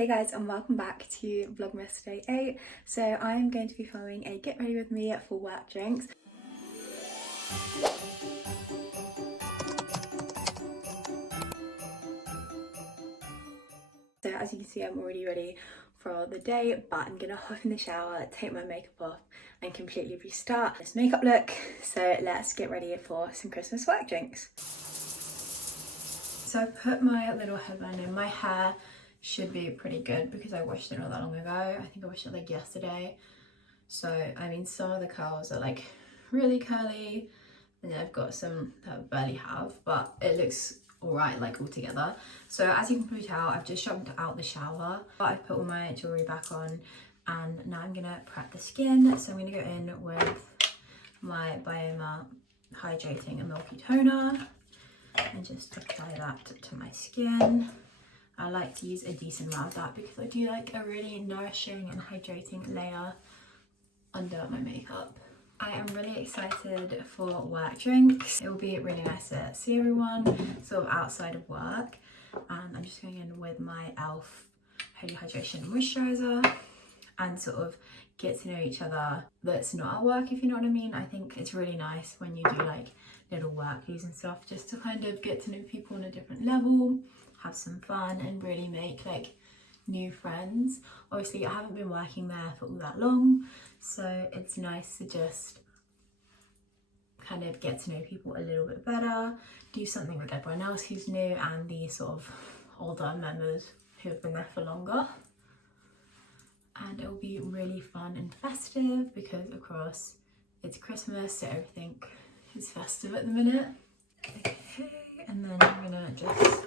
Hey guys, and welcome back to Vlogmas Day 8. So I'm going to be filming a get ready with me for work drinks. So as you can see, I'm already ready for the day, but I'm gonna hop in the shower, take my makeup off and completely restart this makeup look. So let's get ready for some Christmas work drinks. So I put my little headband in. My hair should be pretty good because I washed it not that long ago. I think I washed it like yesterday. So I mean, some of the curls are like really curly and then I've got some that I barely have, but it looks alright like all together. So as you can probably tell, I've just jumped out the shower, but I've put all my jewellery back on and now I'm gonna prep the skin. So I'm gonna go in with my Bioma Hydrating and Milky Toner and just apply that to my skin. I like to use a decent amount of that because I do like a really nourishing and hydrating layer under my makeup. I am really excited for work drinks. It will be really nice to see everyone sort of outside of work, and I'm just going in with my e.l.f. Holy Hydration Moisturiser and sort of get to know each other that's not at work, if you know what I mean. I think it's really nice when you do like little workies and stuff just to kind of get to know people on a different level, have some fun and really make like new friends. Obviously I haven't been working there for all that long, so it's nice to just kind of get to know people a little bit better, do something with everyone else who's new and the sort of older members who have been there for longer. And it'll be really fun and festive because of course it's Christmas, so everything is festive at the minute. Okay, and then I'm gonna just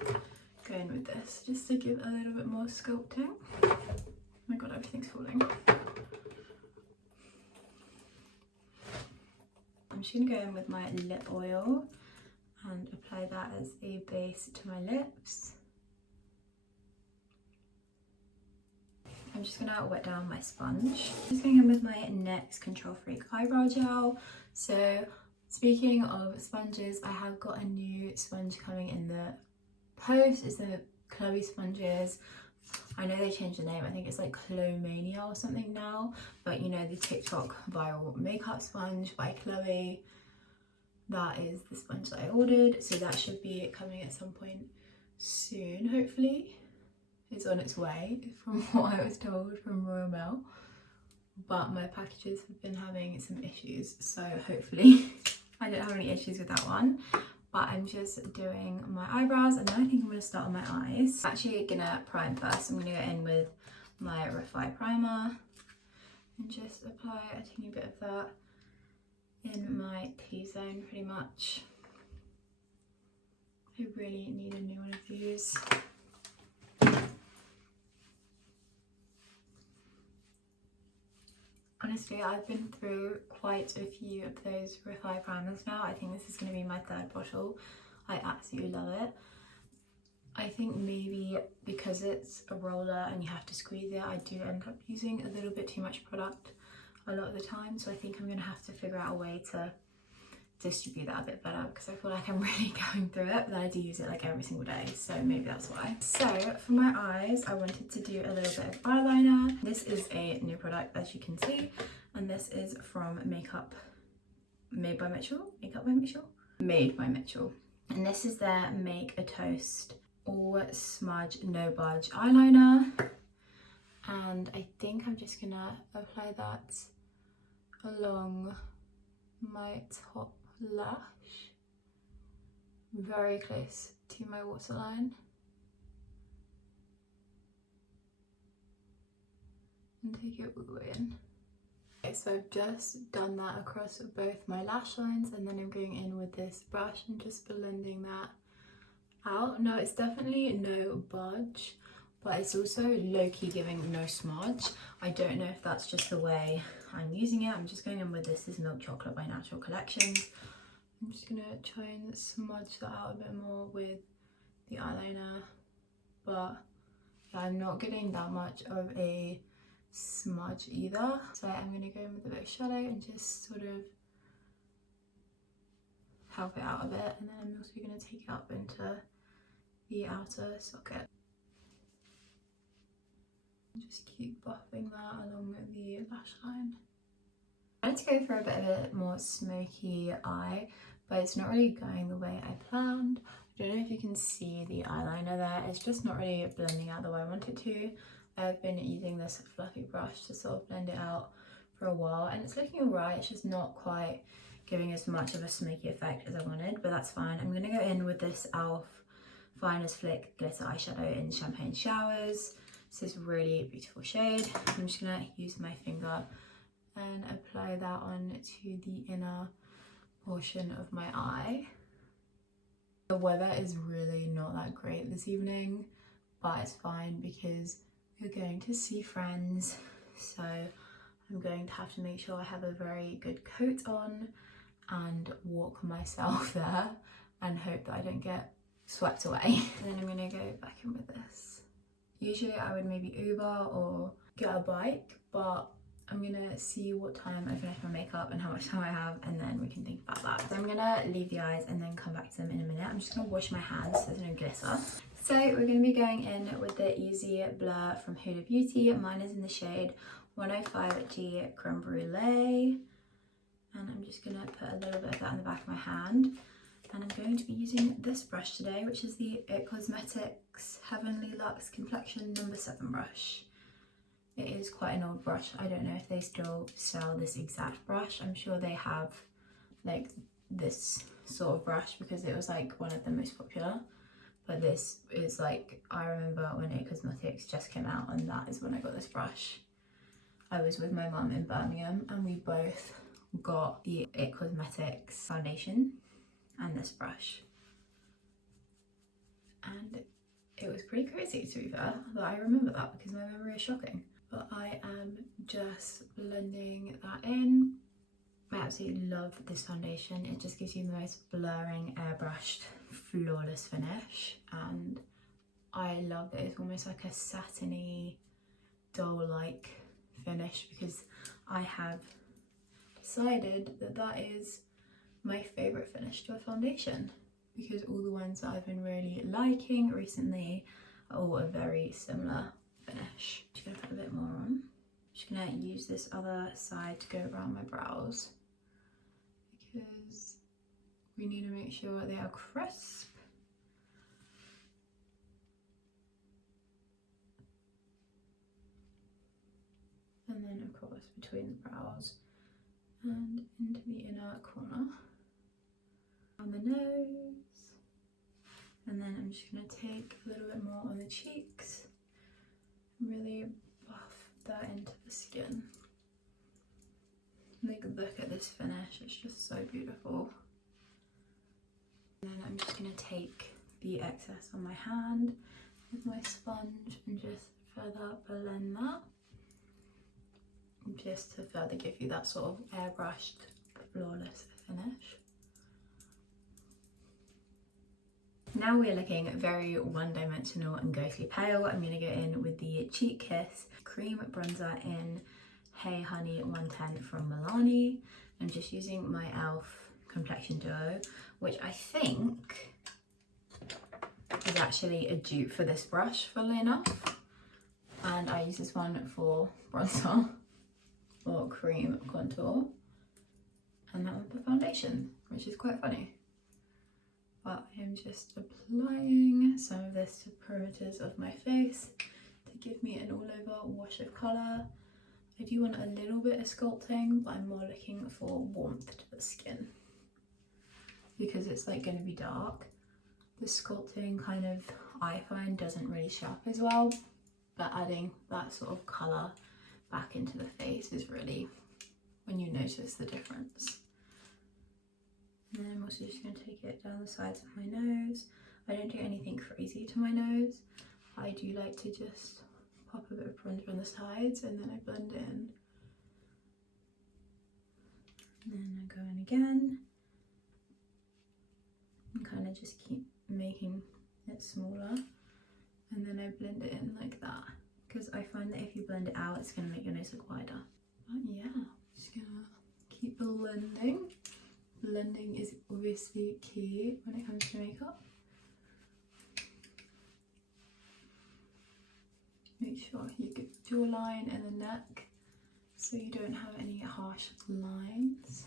go in with this just to give a little bit more sculpting. Oh my god, everything's falling. I'm just gonna go in with my lip oil and apply that as a base to my lips. I'm just gonna wet down my sponge. Just going in with my NYX Control Freak Eyebrow Gel. So speaking of sponges, I have got a new sponge coming in the post. It's the Chloe sponges. I know they changed the name. I think it's like Clomania or something now. But you know, the TikTok viral makeup sponge by Chloe. That is the sponge that I ordered. So that should be coming at some point soon, hopefully. It's on its way from what I was told from Royal Mail, but my packages have been having some issues, so hopefully I don't have any issues with that one. But I'm just doing my eyebrows and then I think I'm going to start on my eyes. I'm actually gonna prime first. I'm going to go in with my Refy primer and just apply a teeny bit of that in my T-zone pretty much. I really need a new one of these. Honestly, I've been through quite a few of those Refy primers now. I think this is going to be my third bottle. I absolutely love it. I think maybe because it's a roller and you have to squeeze it, I do end up using a little bit too much product a lot of the time. So I think I'm going to have to figure out a way to distribute that a bit better because I feel like I'm really going through it, but I do use it like every single day, so maybe that's why. So for my eyes, I wanted to do a little bit of eyeliner. This is a new product, as you can see, and this is from Made by Mitchell. And this is their Make a Toast All Smudge No Budge eyeliner, and I think I'm just gonna apply that along my top lash, very close to my waterline, and take it all the way in. Okay, so I've just done that across both my lash lines, and then I'm going in with this brush and just blending that out. Now it's definitely no budge, but it's also low-key giving no smudge. I don't know if that's just the way I'm using it. I'm just going in with this is Milk Chocolate by Natural Collections. I'm just gonna try and smudge that out a bit more with the eyeliner, but yeah, I'm not getting that much of a smudge either. So I'm gonna go in with a bit of shadow and just sort of help it out a bit, and then I'm also gonna take it up into the outer socket. just keep buffing that along the lash line. I wanted to go for a bit of a more smoky eye, but it's not really going the way I planned. I don't know if you can see the eyeliner there. It's just not really blending out the way I want it to. I've been using this fluffy brush to sort of blend it out for a while, and it's looking alright. It's just not quite giving as much of a smoky effect as I wanted, but that's fine. I'm going to go in with this e.l.f. Finest Flick Glitter Eyeshadow in Champagne Showers. This is really beautiful shade. I'm just going to use my finger and apply that on to the inner portion of my eye. The weather is really not that great this evening, but it's fine because we're going to see friends, so I'm going to have to make sure I have a very good coat on and walk myself there and hope that I don't get swept away. And then I'm gonna go back in with this. Usually I would maybe Uber or get a bike, but I'm gonna see what time I finish my makeup and how much time I have, and then we can think about that. So I'm gonna leave the eyes and then come back to them in a minute. I'm just gonna wash my hands so there's no glitter. So we're gonna be going in with the Easy Blur from Huda Beauty. Mine is in the shade 105G Creme Brulee. And I'm just gonna put a little bit of that in the back of my hand. And I'm going to be using this brush today, which is the IT Cosmetics Heavenly Luxe Complexion No. 7 brush. It is quite an old brush. I don't know if they still sell this exact brush. I'm sure they have like this sort of brush because it was like one of the most popular. But this is like, I remember when IT Cosmetics just came out, and that is when I got this brush. I was with my mum in Birmingham and we both got the IT Cosmetics foundation and this brush, and it was pretty crazy, to be fair, that I remember that because my memory is shocking. But I am just blending that in. I absolutely love this foundation. It just gives you the most blurring, airbrushed, flawless finish, and I love that it's almost like a satiny, doll-like finish because I have decided that that is my favourite finish to a foundation, because all the ones that I've been really liking recently are all a very similar finish. Just gonna put a bit more on. Just gonna use this other side to go around my brows because we need to make sure they are crisp. And then of course between the brows and into the inner corner. On the nose, and then I'm just going to take a little bit more on the cheeks and really buff that into the skin. Like, look at this finish, it's just so beautiful. And then I'm just going to take the excess on my hand with my sponge and just further blend that, just to further give you that sort of airbrushed, flawless finish. Now we're looking very one-dimensional and ghostly pale. I'm going to go in with the Cheek Kiss Cream Bronzer in Hey Honey 110 from Milani. I'm just using my e.l.f. Complexion Duo, which I think is actually a dupe for this brush, funnily enough. And I use this one for bronzer or cream contour, and that one for foundation, which is quite funny. But I am just applying some of this to perimeters of my face to give me an all-over wash of colour. I do want a little bit of sculpting, but I'm more looking for warmth to the skin because it's like going to be dark. The sculpting kind of, I find, doesn't really show up as well, but adding that sort of colour back into the face is really when you notice the difference. And then I'm also just going to take it down the sides of my nose. I don't do anything crazy to my nose. I do like to just pop a bit of bronzer on the sides and then I blend in. And then I go in again and kind of just keep making it smaller. And then I blend it in like that, because I find that if you blend it out, it's going to make your nose look wider. But yeah, just going to keep blending. Blending is obviously key when it comes to makeup. make sure you get the jawline and the neck so you don't have any harsh lines.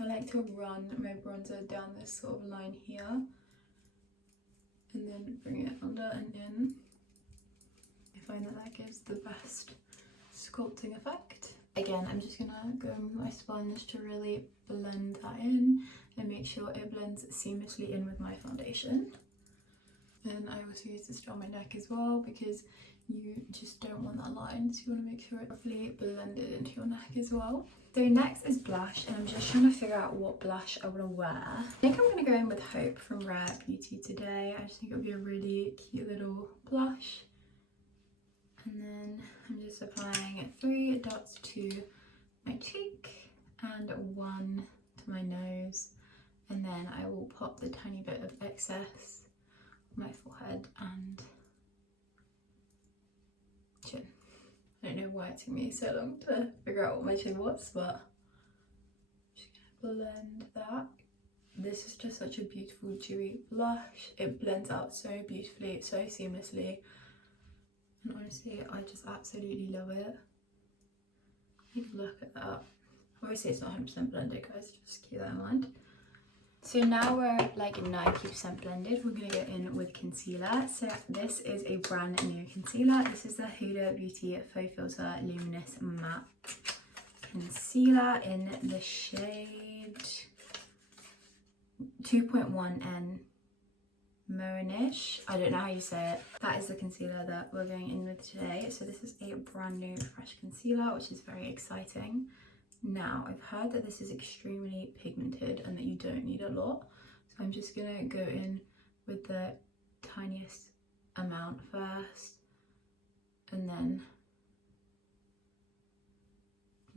I like to run my bronzer down this sort of line here and then bring it under and in. I find that that gives the best sculpting effect. Again, I'm just gonna go with my sponge to really blend that in and make sure it blends seamlessly in with my foundation. And I also use this on my neck as well because you just don't want that line, so you want to make sure it's properly blended into your neck as well. So next is blush, and I'm just trying to figure out what blush I want to wear. I think I'm going to go in with Hope from Rare Beauty today. I just think it would be a really cute little blush. And then I'm just applying 3 dots to my cheek and 1 to my nose, and then I will pop the tiny bit of excess on my forehead and chin. I don't know why it took me so long to figure out what my chin was, but I'm just gonna blend that. This is just such a beautiful dewy blush. It blends out so beautifully, so seamlessly, and honestly I just absolutely love it. Like, look at that. Obviously it's not 100% blended, guys, just keep that in mind. So now we're like 90% blended. We're going to go in with concealer. So this is a brand new concealer. This is the Huda Beauty Faux Filter Luminous Matte Concealer in the shade 2.1N Marinish. I don't know how you say it. That is the concealer that we're going in with today. So this is a brand new fresh concealer, which is very exciting. Now, I've heard that this is extremely pigmented and that you don't need a lot, so I'm just gonna go in with the tiniest amount first, and then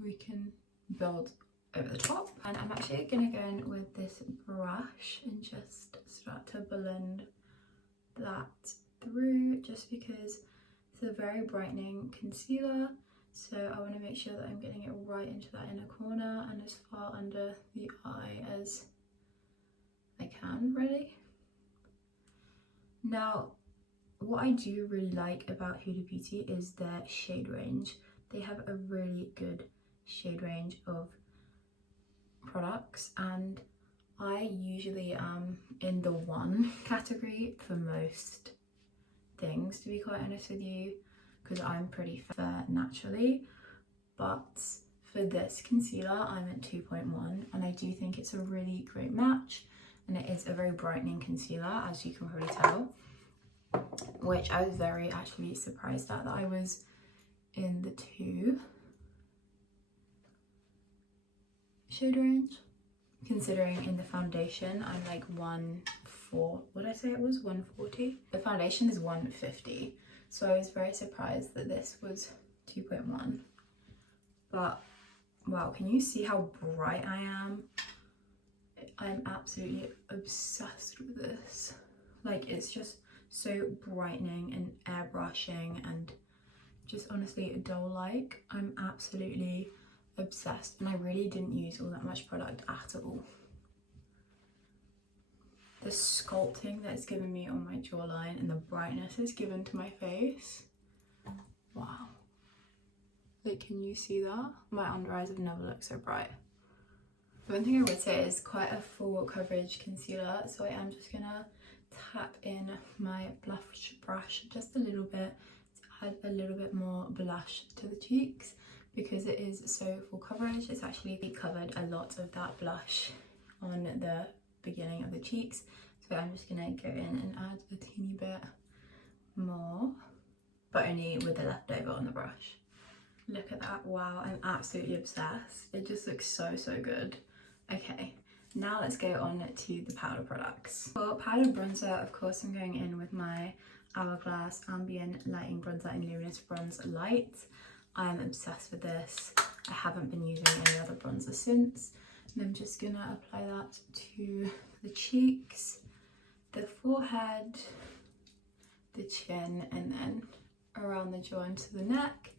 we can build over the top. And I'm actually gonna go in with this brush and just start to blend that through, just because it's a very brightening concealer. So I want to make sure that I'm getting it right into that inner corner and as far under the eye as I can, really. Now, what I do really like about Huda Beauty is their shade range. They have a really good shade range of products, and I usually am in the 1 category for most things, to be quite honest with you, because I'm pretty fair naturally, but for this concealer I'm at 2.1, and I do think it's a really great match, and it is a very brightening concealer, as you can probably tell, which I was very actually surprised at, that I was in the 2 shade range, considering in the foundation I'm like 140. The foundation is 150. So I was very surprised that this was 2.1. But wow, can you see how bright I am? I'm absolutely obsessed with this. Like, it's just so brightening and airbrushing and just honestly doll-like. I'm absolutely obsessed, and I really didn't use all that much product at all. The sculpting that it's given me on my jawline and the brightness it's given to my face. Wow. Like, can you see that? My under eyes have never looked so bright. The one thing I would say is quite a full coverage concealer, so I am just gonna tap in my blush brush just a little bit to add a little bit more blush to the cheeks, because it is so full coverage. It's actually covered a lot of that blush on the beginning of the cheeks, so I'm just gonna go in and add a teeny bit more, but only with the leftover on the brush. Look at that. Wow, I'm absolutely obsessed. It just looks so good. Okay, now let's go on to the powder products. For powder bronzer, of course, I'm going in with my Hourglass Ambient Lighting Bronzer in Luminous Bronze Light. I'm obsessed with this. I haven't been using any other bronzer since. And I'm just gonna apply that to the cheeks, the forehead, the chin, and then around the jaw into the neck,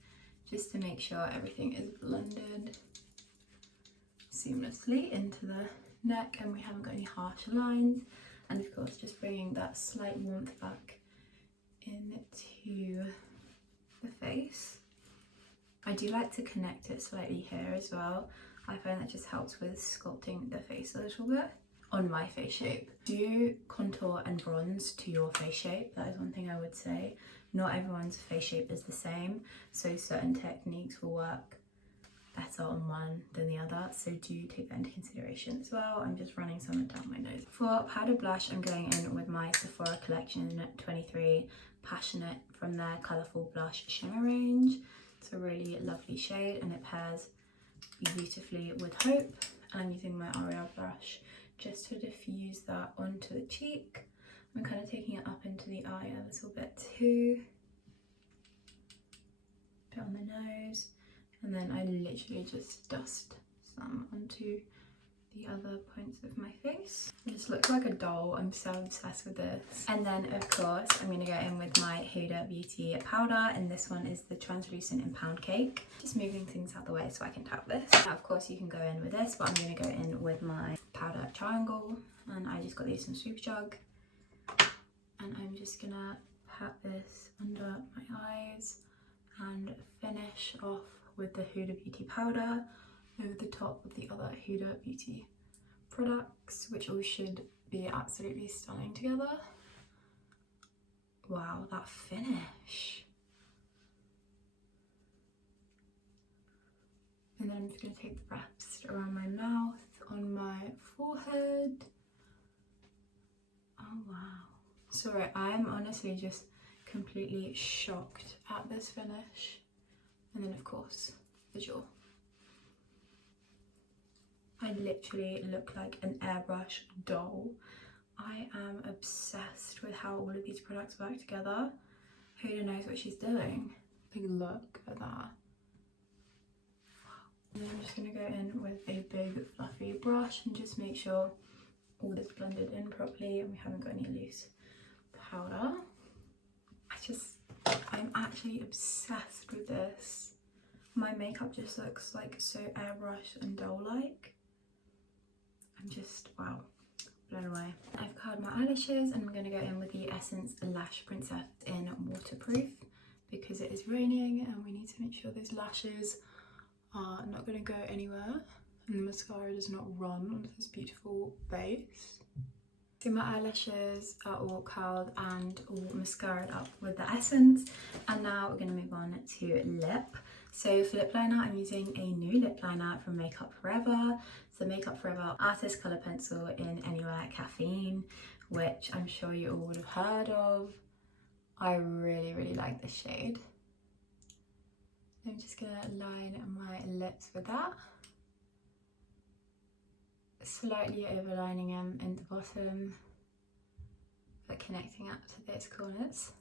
just to make sure everything is blended seamlessly into the neck and we haven't got any harsh lines. And of course, just bringing that slight warmth back into the face. I do like to connect it slightly here as well. I find that just helps with sculpting the face a little bit on my face shape. Do contour and bronze to your face shape. That is one thing I would say. Not everyone's face shape is the same, so certain techniques will work better on one than the other, so do take that into consideration as well. I'm just running some down my nose. For powder blush, I'm going in with my Sephora Collection 23 Passionate from their Colourful Blush Shimmer range. It's a really lovely shade and it pairs beautifully with Hope. And I'm using my L'Oreal brush just to diffuse that onto the cheek. I'm kind of taking it up into the eye a little bit too. Bit on the nose. And then I literally just dust some onto the other points of my face. It just looks like a doll. I'm so obsessed with this. And then of course I'm going to go in with my Huda Beauty powder, and this one is the translucent in Pound Cake. Just moving things out the way so I can tap this. Now of course you can go in with this, but I'm going to go in with my powder triangle, and I just got these from Super Jug. And I'm just gonna pat this under my eyes and finish off with the Huda Beauty powder over the top of the other Huda Beauty products, which all should be absolutely stunning together. Wow, that finish. And then I'm just going to take the rest around my mouth, on my forehead. Oh wow. Sorry, I'm honestly just completely shocked at this finish. And then of course, the jaw. I literally look like an airbrush doll. I am obsessed with how all of these products work together. Huda knows what she's doing. Like, look at that. And then I'm just going to go in with a big fluffy brush and just make sure all this blended in properly and we haven't got any loose powder. I'm actually obsessed with this. My makeup just looks like so airbrush and doll-like. I'm just, wow, blown away. I've curled my eyelashes and I'm going to go in with the Essence Lash Princess in Waterproof because it is raining and we need to make sure those lashes are not going to go anywhere and the mascara does not run onto this beautiful base. So my eyelashes are all curled and all mascaraed up with the Essence, and now we're going to move on to lip. So for lip liner, I'm using a new lip liner from Makeup Forever. It's the Makeup Forever Artist Colour Pencil in Anywhere Caffeine, which I'm sure you all would have heard of. I really like this shade. I'm just going to line my lips with that. Slightly overlining them in the bottom, but connecting up to those corners.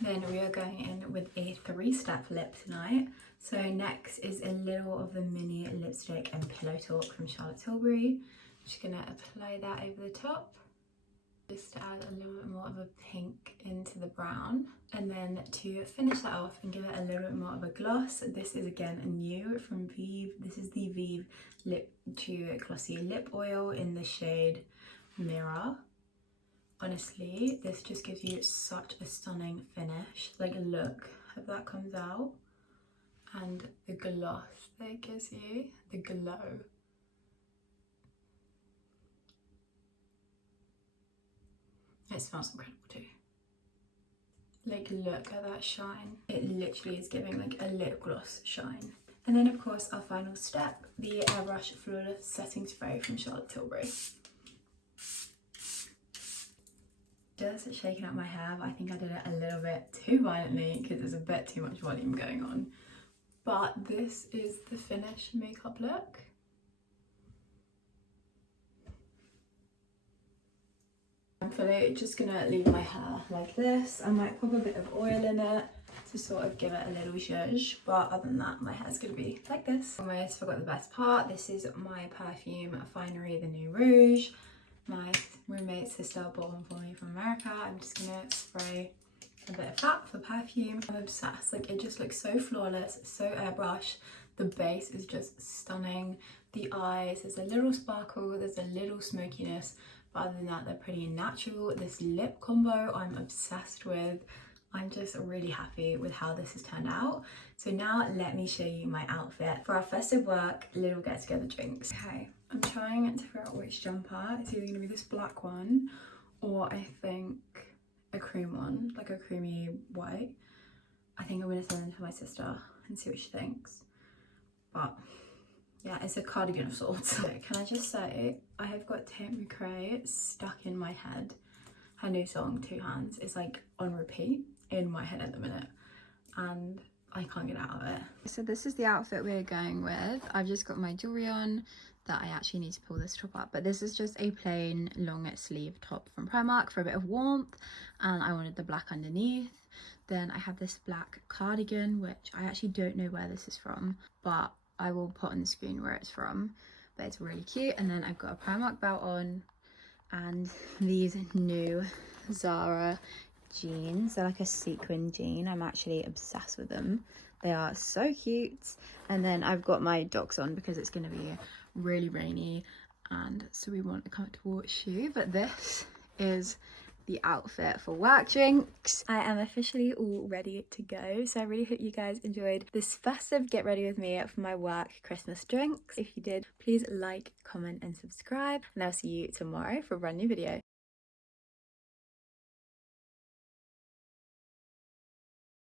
Then we are going in with a 3-step lip tonight. So next is a little of the mini lipstick and Pillow Talk from Charlotte Tilbury. I'm just gonna apply that over the top, just to add a little bit more of a pink into the brown. And then to finish that off and give it a little bit more of a gloss, this is again new from Vive. This is the Vive Lip to Glossy Lip Oil in the shade Mirror. Honestly, this just gives you such a stunning finish. Like, look how that comes out. And the gloss that it gives you, the glow. It smells incredible too. Like, look at that shine. It literally is giving like a lip gloss shine. And then of course our final step, the Airbrush Flawless Setting Spray from Charlotte Tilbury. Just shaking up my hair, but I think I did it a little bit too violently because there's a bit too much volume going on. But this is the finished makeup look. I'm fully just gonna leave my hair like this. I might put a bit of oil in it to sort of give it a little zhuzh, but other than that, my hair's gonna be like this. Almost forgot the best part. This is my perfume Finery The New Rouge. My roommate's sister bought one for me from America. I'm just gonna spray a bit of that for perfume. I'm obsessed. Like, it just looks so flawless, so airbrush. The base is just stunning. The eyes, there's a little sparkle, there's a little smokiness, but other than that, they're pretty natural. This lip combo I'm obsessed with. I'm just really happy with how this has turned out. So now let me show you my outfit for our festive work little get together drinks. Okay, I'm trying to figure out which jumper. It's either gonna be this black one or I think a cream one, like a creamy white. I think I'm gonna send them to my sister and see what she thinks. But yeah, it's a cardigan of sorts. So can I just say, I have got Tini stuck in my head. Her new song, Two Hands, is like on repeat in my head at the minute and I can't get out of it. So this is the outfit we're going with. I've just got my jewelry on that I actually need to pull this top up, but this is just a plain long sleeve top from Primark for a bit of warmth, and I wanted the black underneath. Then I have this black cardigan, which I actually don't know where this is from, but I will put on the screen where it's from, but it's really cute. And then I've got a Primark belt on and these new Zara jeans. They're like a sequin jean. I'm actually obsessed with them. They are so cute. And then I've got my Docs on because it's going to be really rainy and so we want a comfortable shoe. But this is the outfit for work drinks. I am officially all ready to go, so I really hope you guys enjoyed this festive get ready with me for my work Christmas drinks. If you did, please like, comment and subscribe, and I'll see you tomorrow for a brand new video.